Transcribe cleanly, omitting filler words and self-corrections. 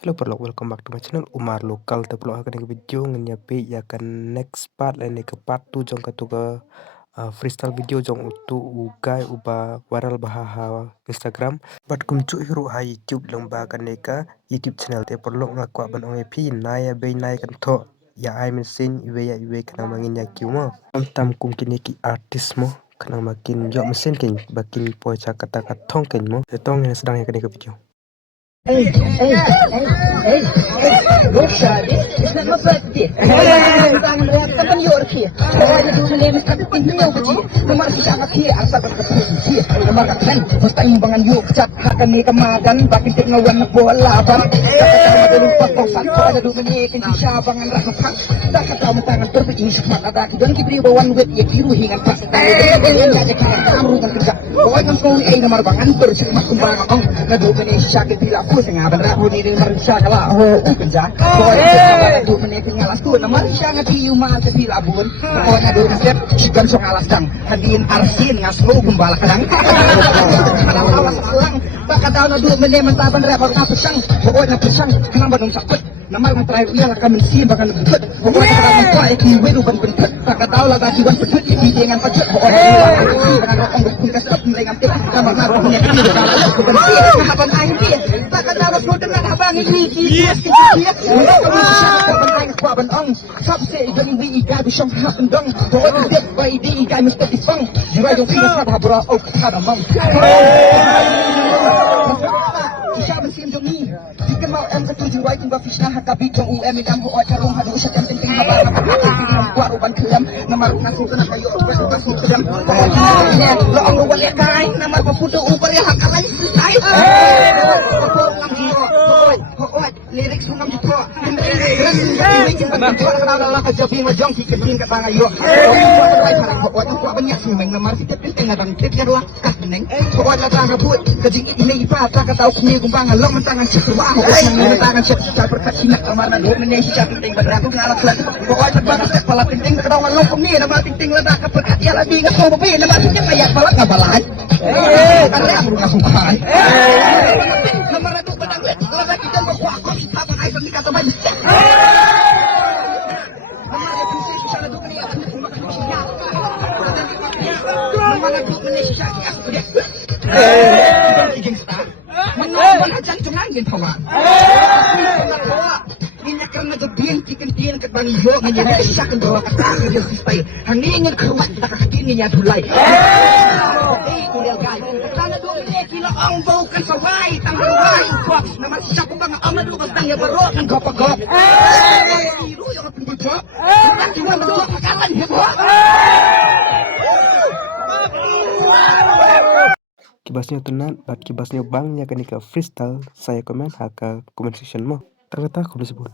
Hello Perlok, welcome back to my channel Umar Lokal. Perlok akan video ngenyapi ya kan next part ini ke part 2 jong ke freestyle video jong utu ugai uba viral bahaha Instagram. Bat kumcu hiru ha YouTube lomba kan neka YouTube channel te Perlok ngakwa ban ong epi naya be naya kan to ya I mesin iwe kana mangin ya kiumo. Tam kum kini ki artis mo kana makin yo mesin king bakin pocha kata katong king mo. Tetong yang sedang ya kan video. Hey, look, Shadi, it's not my birthday. Kapan you're here? My name is Kapit Nyobuji. Nomor kita here, asal here. Nomor kan, basta imbangan yuk cat hakan ni kamagan, bakit tingnawan na bola bang. Kata lupa kosan, ko ada dulu ni kinsi syabangan rahapan. Tak tahu tangan terpijis maka dak dan kibri bawan wet ya biru hingan pas. Dia ada kamu kan kerja. Bawa kan kau ini nomor bangan bersama kumbang ong. Na dulu ni sakit bila Tengah berat huni ni manusia kalau kerja, boleh tu menikah ngalas tu. Nama manusia ngati umar sepila bun. Pokoknya dulu nasib chicken so ngalas dang. Hadiin arsin ngaslo gembala kadang. Kadang awas alang. Tak kata na dulu menikah taban repot napesang. Pokoknya pesang kenapa dong sakit. Nama yang terakhir ia akan mensi bahkan betul. Pokoknya kadang kau ikiwe tu ben-ben. Tak kata lah tadi wan betul ini dengan pecah. Pokoknya mensi bahkan orang berkuliah sebab mulai ngambil. Nama nama menikah ni dah lalu benci. Kenapa main dia? Tapos mo na habangin ni Yes! Sabi sa ibang hindi ikaw siyang hapandang Bawat hindi ba hindi ikaw mas patisang Diba yung pinasabhabra o kasaramang Siya sin dong ni Di ka mau em ketujuan kung ba fish na hakabit yung UM Inam huot karong hadu siya kang tinting habang Napakapili ng kwaruban kalam Na marunang suka na kayo Pwes utas mo kalam Loong ruwal kay Na marpaputo upar yung hakalay Ay! Lyrics mo naman ito. Nagkakala ka jabi mo jong kikabing ka tanga yo. Ay parang huwag ang kuwaban niya sumeng na marsikat pinting na bangkit nga ruwa kasineng. Huwag na tanga buot kajing inaipa takataw kung may kumbang along ang tangan siya tuwa. Huwag ang tangan siya sa perkasinak kamar na doon na siya pinting badrato ng alak lang. Huwag na bangkit pala pinting na kadaw along kung na matinting lang kapag yala di nga po mabi na matinting kaya pala nga balahan. Ano ang mga sumpahan? Namarato pa ng wet. Lala kita magwakos. Habang ay pag ikatabay. Namarato siya na doon niya. Namarato siya niya. Inyakan na gabihan, kikantiyan kat bang iyo, ganyan na siya kang dawa katang yung sistay. Hangingin karumat, nakakakin niya tulay. Hey, kulial guys, sana doon niya kila ang baukan sa way, tanggaway, box, naman siya kung mga amad lubas ng yabaro, ng gopagop. Hiro yung ating budyo, at yung mga doon pagkalan, hebo. Kibasnya tenan, bat kibasnya bangnya kenika freestyle, saya komen haka comment section mo. Ternyata aku disebut.